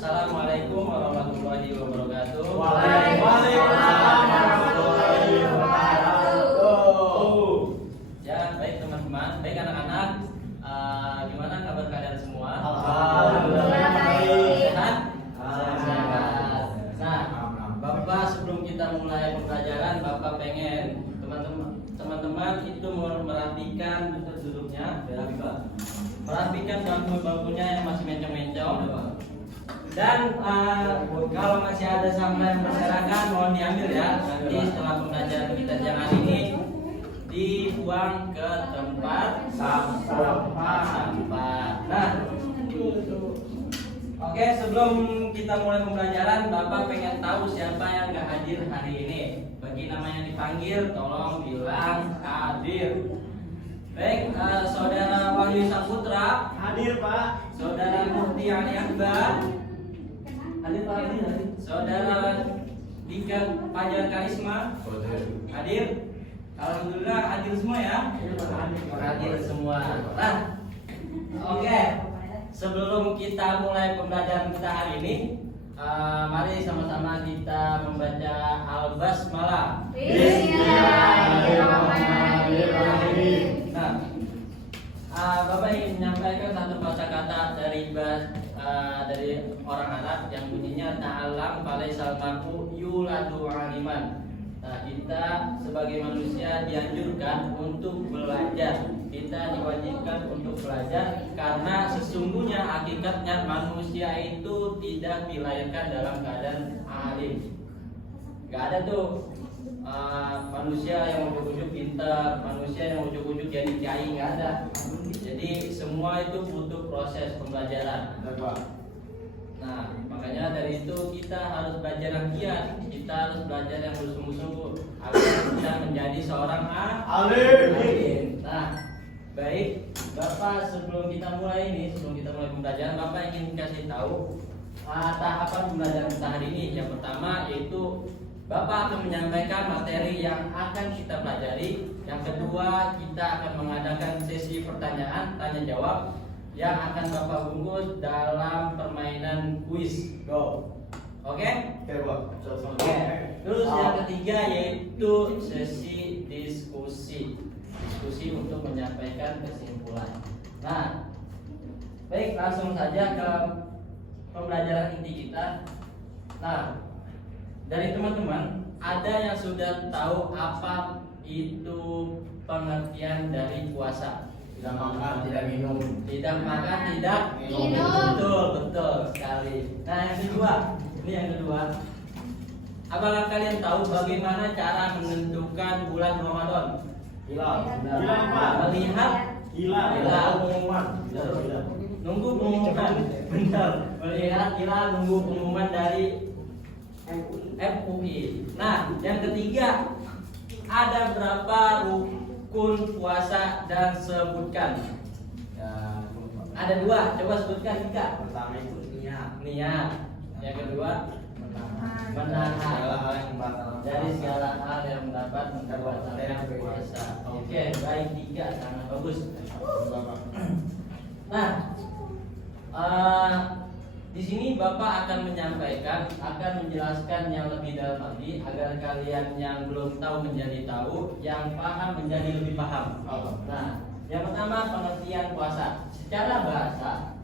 Assalamualaikum warahmatullahi wabarakatuh. Waalaikumsalam warahmatullahi wabarakatuh. Ya, baik teman-teman, baik anak-anak. Gimana kabar kalian semua? Alhamdulillah baik. Sehat? Sehat. Nah, Bapak sebelum kita mulai pembelajaran, Bapak pengen teman-teman itu merhatikan duduknya, perhatikan bangku-bangkunya yang masih mencong-mencong. Dan kalau masih ada sampah yang berserakan mohon diambil ya. Nanti setelah pembelajaran kita jangan ini dibuang ke tempat sampah. Nah, oke, sebelum kita mulai pembelajaran, Bapak pengen tahu siapa yang nggak hadir hari ini. Bagi nama yang dipanggil, tolong bilang hadir. Baik, Saudara Wahyu Saputra Hadir Pak. Saudara Mufti Ali Akbar hadir Pak, hadir. Saudara Dika Fajar Karisma hadir. Alhamdulillah hadir semua ya. Hadir semua. Nah, oke. Sebelum kita mulai pembelajaran kita hari ini, mari sama-sama kita membaca Al-Basmalah. Bismillahirrahmanirrahim. Nah, Bapak ingin menyampaikan satu kata-kata dari orang Arab yang bunyinya ta'alam falaisal mar'u yuladu aliman. Nah, kita sebagai manusia dianjurkan untuk belajar. Kita diwajibkan untuk belajar karena sesungguhnya hakikatnya manusia itu tidak dilahirkan dalam keadaan alim. Gak ada tuh manusia yang ujuk-ujuk pintar, manusia yang ujuk-ujuk jadi kiai, nggak ada. Jadi semua itu butuh proses pembelajaran. Nah, makanya dari itu kita harus belajar yang giat, kita harus belajar yang bersungguh-sungguh agar kita menjadi seorang alim. Nah, baik, Bapak sebelum kita mulai pembelajaran, Bapak ingin kasih tahu tahapan pembelajaran kita hari ini. Yang pertama yaitu Bapak akan menyampaikan materi yang akan kita pelajari. Yang kedua, kita akan mengadakan sesi pertanyaan tanya jawab yang akan Bapak bungkus dalam permainan kuis. Go. Oke? Oke. Terus yang ketiga yaitu sesi diskusi. Diskusi untuk menyampaikan kesimpulan. Nah, baik, langsung saja ke pembelajaran inti kita. Nah, dari teman-teman, ada yang sudah tahu apa itu pengertian dari puasa? Tidak makan, tidak minum. Tidak makan, tidak minum. Betul sekali. Nah, yang kedua, apakah kalian tahu bagaimana cara menentukan bulan Ramadan? Hilal Pak. Melihat Hilal. pengumuman. Nunggu pengumuman. Benar. Melihat hilal, nunggu pengumuman dari MUI. Nah, yang ketiga, ada berapa rukun puasa dan sebutkan? Ya, Ada 2, coba sebutkan 3. pertama itu Niat. Yang kedua, menahan dari segala hal yang mendapat membatalkan puasa. Oke, baik, 3, sangat bagus. Nah, di sini Bapak akan menjelaskan yang lebih dalam lagi agar kalian yang belum tahu menjadi tahu, yang paham menjadi lebih paham. Nah, yang pertama pengertian puasa. Secara bahasa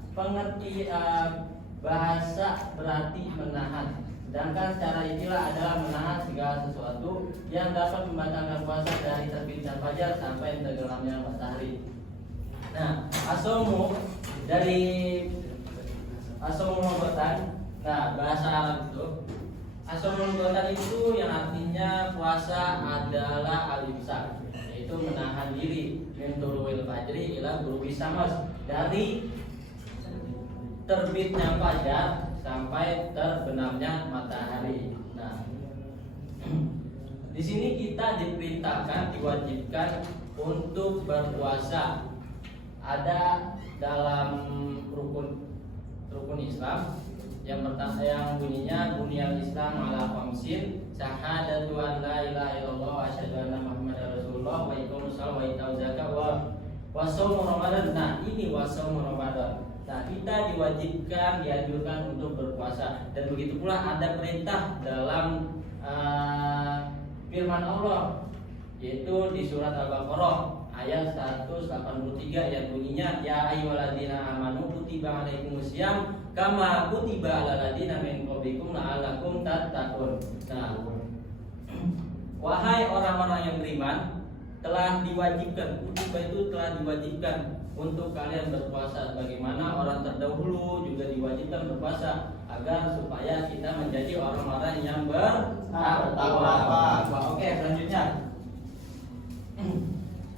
berarti menahan. Sedangkan secara istilah adalah menahan segala sesuatu yang dapat membatalkan puasa dari terbitnya fajar sampai tenggelamnya matahari. Nah, asomu dari Asomulgotan. Nah, bahasa Arab itu Asomulgotan itu yang artinya puasa adalah al-imsak, yaitu menahan diri min tuluil fajri ila ghurubi syams, dari terbitnya fajar sampai terbenamnya matahari. Nah, di sini kita diwajibkan untuk berpuasa. Ada dalam rukun Islam yang pertama yang bunyinya bunyal Islam ala khamsin, syahadatu an la ilaha illallah wa asyhadu anna muhammadar rasulullah wa iqamus shalah wa itauz zakat wa shaum Ramadan. Nah, ini wa shaum Ramadan. Nah, kita diwajibkan, dianjurkan untuk berpuasa. Dan begitu pula ada perintah dalam firman Allah, yaitu di surat Al-Baqarah ayat 183 yang bunyinya ya ayyuhalladzina amanu kutiba alaikumusiyam kama kutiba alal ladzina min qablikum la'allakum tattaqun. Nah, wahai orang-orang yang beriman, telah diwajibkan, kutiba itu telah diwajibkan untuk kalian berpuasa, bagaimana orang terdahulu juga diwajibkan berpuasa agar supaya kita menjadi orang-orang yang bertakwa. Oke, selanjutnya.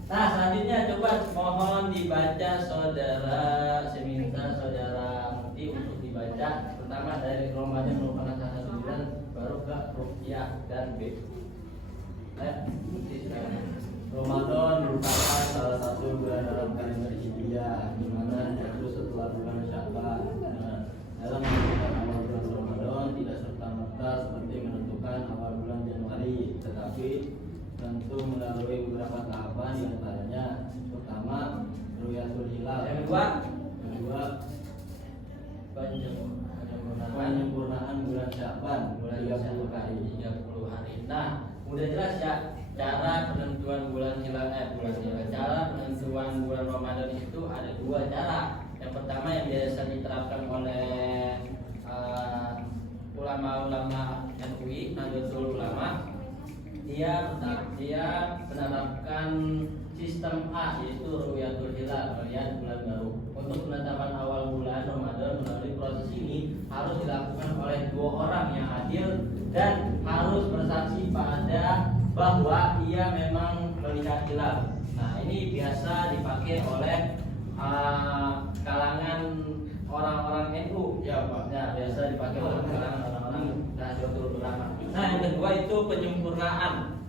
Nah, selanjutnya coba mohon dibaca saudara, saya minta saudara Mufti untuk dibaca pertama dari Ramadan merupakan salah satu bulan, baru ke Ruqyah dan B. Ramadan merupakan salah satu bulan dalam kalender Hijriah, di mana jatuh setelah bulan Sya'ban. Dalam menentukan awal bulan Ramadan tidak serta-merta seperti menentukan awal bulan Januari, tetapi tentu melalui beberapa tahapan, diantaranya pertama Ru'yatul Hilal, Yang kedua penyempurnaan bulan Sya'ban bulan 30 hari. 30 hari. Nah, udah jelas ya cara penentuan bulan hilal, cara penentuan bulan Ramadan itu ada dua cara. Yang pertama yang biasa diterapkan oleh ulama-ulama NUI, Nahdlatul Ulama, dia menerapkan sistem A, yaitu Ru'yatul Hilal, melihat bulan baru. Untuk penetapan awal bulan Ramadan melalui proses ini harus dilakukan oleh dua orang yang adil dan harus bersaksi pada bahwa ia memang melihat hilal. Nah, ini biasa dipakai oleh kalangan orang-orang NU. Ya, Pak. Nah, biasa dipakai oleh kalangan orang-orang Nahdlatul Ulama. Nah, yang kedua itu penyempurnaan.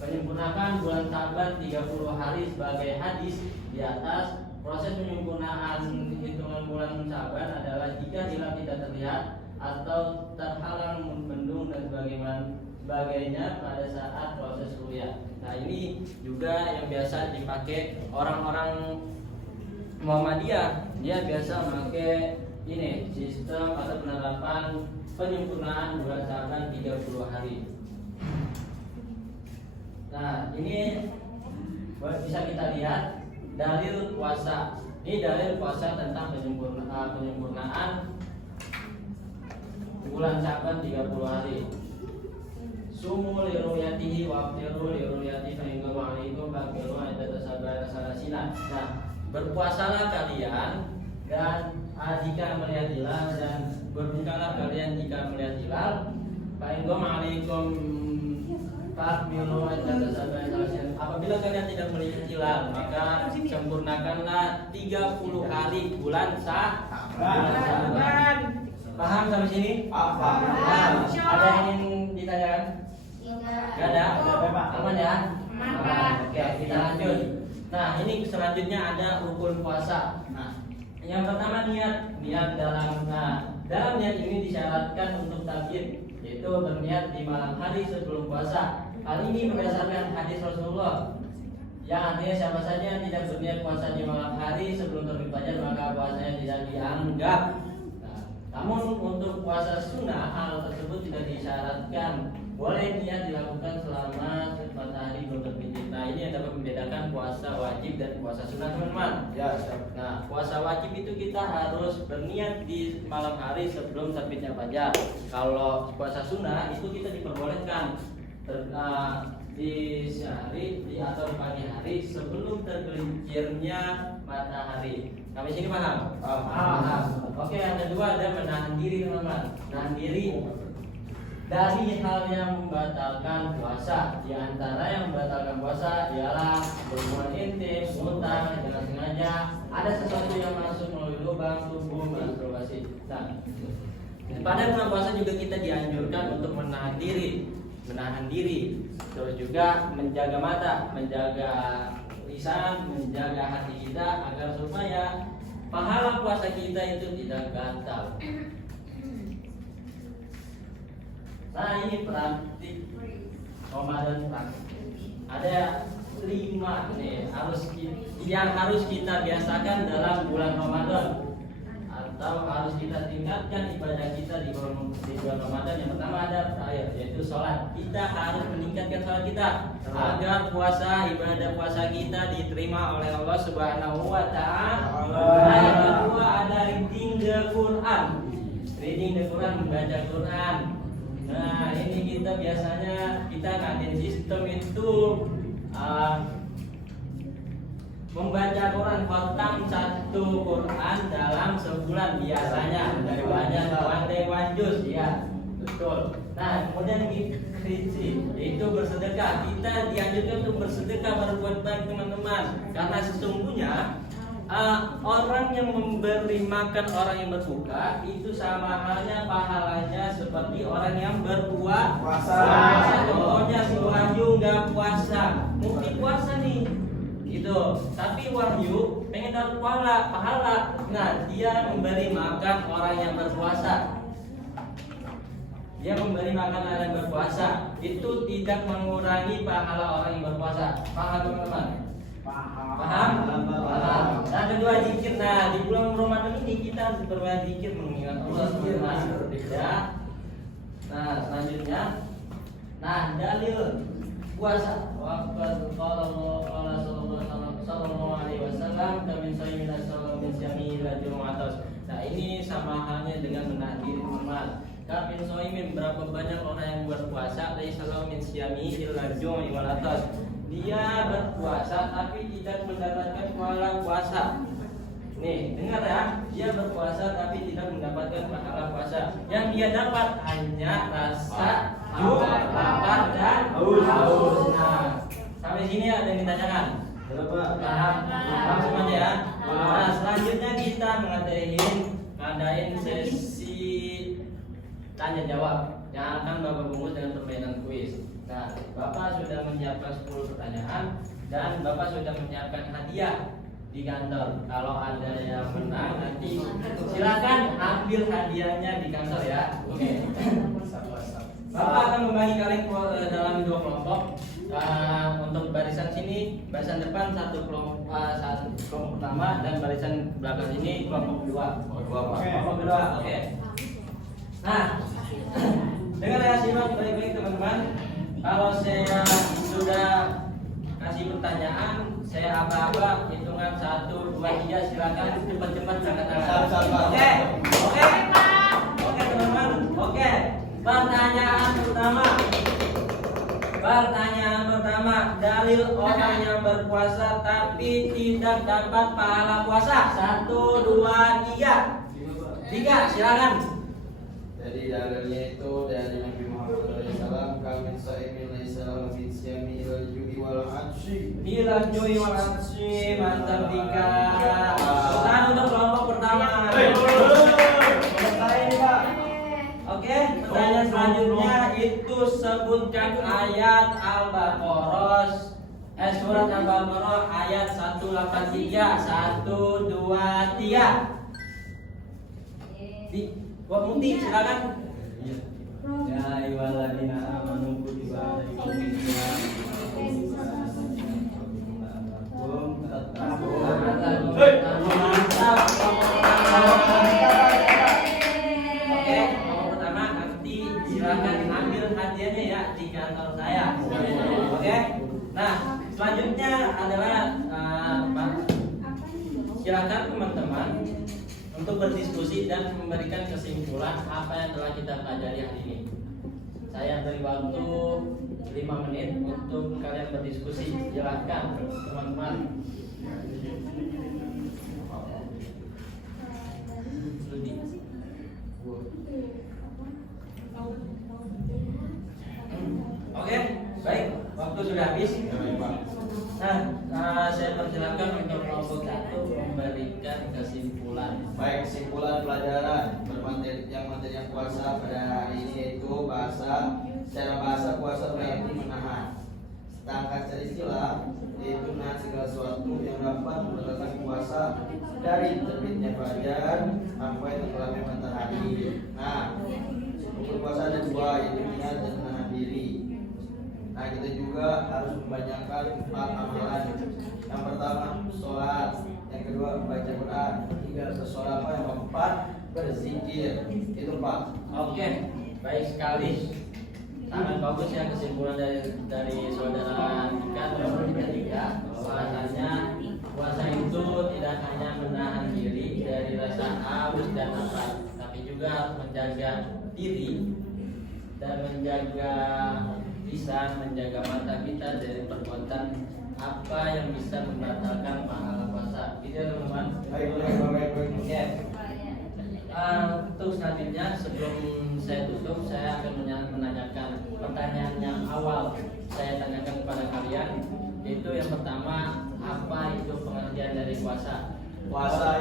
Penyempurnaan bulan Sya'ban 30 hari sebagai hadis di atas. Proses penyempurnaan hitungan bulan Sya'ban adalah jika hilal tidak terlihat atau terhalang mendung dan sebagainya pada saat proses ru'yah. Nah, ini juga yang biasa dipakai orang-orang Muhammadiyah. Dia biasa memakai ini sistem atau penerapan penyempurnaan bulan Sya'ban 30 hari. Nah, ini bisa kita lihat dalil puasa. Ini dalil puasa tentang penyempurnaan bulan Sya'ban 30 hari. Sumu li ru'yatihi wa aftiru li ru'yati fa in ghawa alaikum faqiru iddat salasina. Nah, berpuasalah kalian dan jika melihat hilal, dan berbukalah kalian jika melihat hilal. Fa in ghawa alaikum faqiru iddat salasina. Apabila kalian tidak melihat hilal, maka sempurnakanlah 30 hari bulan Sya'ban. Paham sampai sini? Apa? Nah, ada yang ingin ditanyakan? Gak ada? Aman ya? Oke, kita lanjut. Nah, ini selanjutnya ada rukun puasa. Nah, yang pertama niat dalam niat ini disyaratkan untuk tabyid, yaitu berniat di malam hari sebelum puasa. Hal ini berdasarkan hadis Rasulullah yang artinya siapa saja yang tidak berniat puasa di malam hari sebelum terbit fajar maka puasanya tidak dianggap. Namun untuk puasa sunnah hal tersebut tidak disyaratkan. Boleh niat dilakukan selama matahari belum terbit. Nah, ini yang dapat membedakan puasa wajib dan puasa sunnah, teman-teman. Ya, Nah, puasa wajib itu kita harus berniat di malam hari sebelum terbitnya fajar. Kalau puasa sunnah itu kita diperbolehkan di sehari atau pagi hari sebelum tergelincirnya matahari. Sampai sini paham? Paham. Oke, yang kedua ada menahan diri, teman-teman. Menahan diri dari hal yang membatalkan puasa. Di antara yang membatalkan puasa ialah berhubungan intim, muntah, dengan sengaja, ada sesuatu yang masuk melalui lubang tubuh, masturbasi. Nah, pada bulan puasa juga kita dianjurkan untuk menahan diri. Terus juga menjaga mata, menjaga lisan, menjaga hati kita agar supaya pahala puasa kita itu tidak gatal. Nah, ini praktik Ramadan praktik. Ada 5 nih yang harus kita biasakan dalam bulan Ramadan. atau harus kita tingkatkan ibadah kita di bulan Ramadan. Yang pertama ada yaitu sholat. Kita harus meningkatkan sholat kita agar puasa, ibadah puasa kita diterima oleh Allah Subhanahu wa Ta'ala. Yang kedua ada reading the Quran. Reading the Quran, membaca Quran. Nah, ini kita biasanya kita ngadain sistem itu membaca Quran, khatam satu Quran dalam sebulan biasanya daripada one day one juz, ya betul. Nah, kemudian kritik yaitu bersedekah. Kita dianjurkan untuk bersedekah, berbuat baik teman-teman, karena sesungguhnya orang yang memberi makan orang yang berbuka itu sama halnya pahalanya seperti orang yang berpuasa. Contohnya si Wahyu nggak puasa, mungkin puasa nih gitu, tapi Wahyu pengen dapat pahala. Nah, dia memberi makan orang yang berpuasa. Dia memberi makan orang yang berpuasa itu tidak mengurangi pahala orang yang berpuasa. Paham teman-teman? Paham? Nah, kedua zikir. Nah, di bulan Ramadan ini kita harus berbanyak zikir mengingat Allah Subhanahu wa. Nah, selanjutnya, dalil puasa. Waqad qala sallallahu alaihi wasallam kamin sayyimin as-salam min syami ila jumu'atas. Nah, ini sama halnya dengan menahan diri teman. Kamin sayyimin, berapa banyak orang yang berpuasa dari salam min syami ila jumu'atas. Dia berpuasa tapi tidak mendapatkan pahala puasa. Nih, dengar ya, dia berpuasa tapi tidak mendapatkan pahala puasa. Yang dia dapat hanya rasa lapar dan haus. Nah, sampai sini ada yang ditanyakan? Paham semuanya ya? Nah, selanjutnya kita ngadain sesi tanya jawab yang akan Bapak bungkus dengan permainan kuis. Nah, Bapak sudah menyiapkan 10 pertanyaan dan Bapak sudah menyiapkan hadiah di kantor. Kalau ada yang menang nanti silakan ambil hadiahnya di kantor ya. Oke. Bapak akan membagi kalian dalam 2 kelompok. Untuk barisan sini, barisan depan satu kelompok pertama dan barisan belakang ini kelompok kedua. Kelompok kedua. Oke. Nah, dengar ya, simak baik-baik teman-teman. Kalau saya sudah kasih pertanyaan, saya apa-apa hitungan 1, 2, 3, silakan cepat-cepat angkat tangan. Oke teman-teman. Oke. Pertanyaan pertama, dalil orang yang berpuasa tapi tidak dapat pahala puasa. 1, 2, 3. 3, silakan. Jadi dalilnya itu dari Nabi Muhammad SAW, kami sa'imin laisa min syami ilal ju'i wal atshi. Ilal ju'i wal atshi, mantap Dika. Nah, untuk kelompok pertama. Oke, pertanyaan selanjutnya itu sebutkan ayat Al-Baqarah, surat Al-Baqarah ayat 183. 1, 2, 3. Buat Muti, silakan. Ya ayyuhalladzina amanu kutiba Oke, nomor pertama nanti silakan ambil hadiahnya ya di kantor saya. Oke. Nah, selanjutnya adalah silakan teman-teman untuk berdiskusi dan memberikan kesimpulan apa yang telah kita pelajari hari ini. Saya beri waktu 5 menit untuk kalian berdiskusi. Silakan teman-teman. Oke, baik. Waktu sudah habis. Nah, saya persilakan untuk kelompok 1 memberikan kesimpulan. Baik, kesimpulan pelajaran materi yang puasa pada hari ini yaitu secara bahasa puasa berarti menahan. Sedangkan secara istilah yaitu menahan segala sesuatu yang dapat membatalkan puasa dari terbitnya fajar sampai tenggelamnya matahari. Nah, untuk puasa ada 2, yaitu niat dan menahan diri. Nah, kita juga harus membanyakan 4 amalan. Yang pertama sholat, yang kedua membaca Quran, ketiga bersedekah, yang keempat berzikir. Itu Pak. Oke, baik sekali. Sangat bagus ya kesimpulan dari saudara Dika teman kita Dika, bahwasanya puasa itu tidak hanya menahan diri dari rasa haus dan lapar, tapi juga menjaga diri dan bisa menjaga mata kita dari perbuatan apa yang bisa membatalkan pahala puasa. Gitu ya teman-teman. Oke. Untuk selanjutnya sebelum saya tutup, saya akan menanyakan pertanyaan yang awal saya tanyakan kepada kalian, yaitu yang pertama, apa itu pengertian dari puasa? Puasa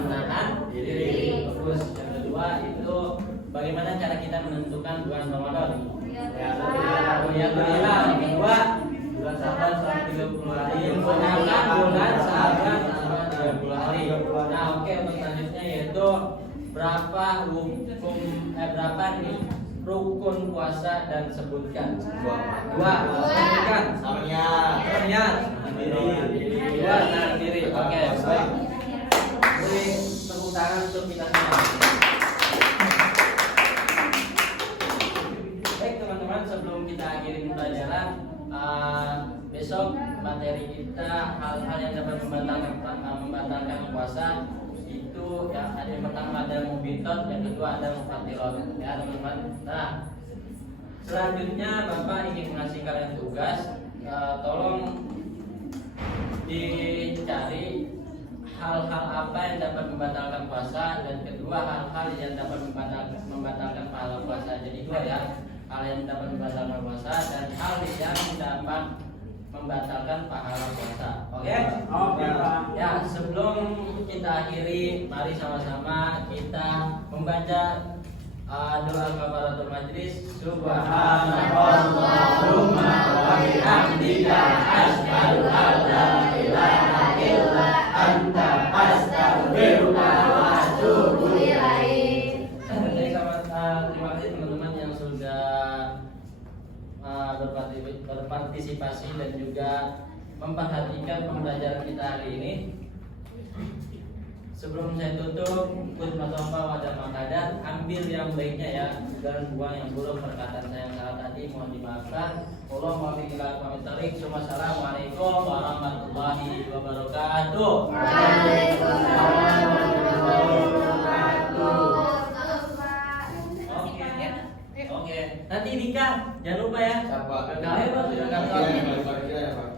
menahan diri. Terus yang kedua itu bagaimana cara kita menentukan bulan Ramadan? Yang hilal. Yang kedua, bulan Saban selama 30 hari. Menggunakan bulan Saban selama 30 hari. Nah, oke, untuk selanjutnya yaitu berapa nih rukun puasa dan sebutkan. Dua. Sebutkan. Niat. Dua, nahan diri. Oke, baik. Beri tepuk tangan untuk kita semua. Baik teman-teman, sebelum kita akhiri pembelajaran, besok materi kita hal-hal yang dapat membatalkan puasa itu ya, ada yang pertama ada mubitot, yang kedua ada mufatirot ya teman-teman. Nah, selanjutnya Bapak ingin mengasih kalian tugas, tolong dicari hal-hal apa yang dapat membatalkan puasa, dan kedua hal-hal yang dapat membatalkan pahala puasa. Jadi dua ya, hal yang dapat membatalkan puasa dan hal yang dapat membatalkan pahala puasa. Oke? Oke, Pak. Ya, sebelum kita akhiri, mari sama-sama kita membaca doa kafaratul majlis. Subhanallahumma wa bihamdika asyhadu an la ilaha illa anta astaghfiruka wa atubu ilaik. Terima kasih teman-teman yang sudah berpartisipasi dan juga memperhatikan pembelajaran kita hari ini. Sebelum saya tutup, wadah makadan, ambil yang baiknya ya, dan buang yang buruk. Perkataan saya yang salah tadi mohon dimaafkan. Wassalamualaikum warahmatullahi wabarakatuh. Waalaikumsalam warahmatullahi wabarakatuh. Oke. Nanti Dika, jangan lupa ya. Siapa? Kalian sudah kantor. Iya,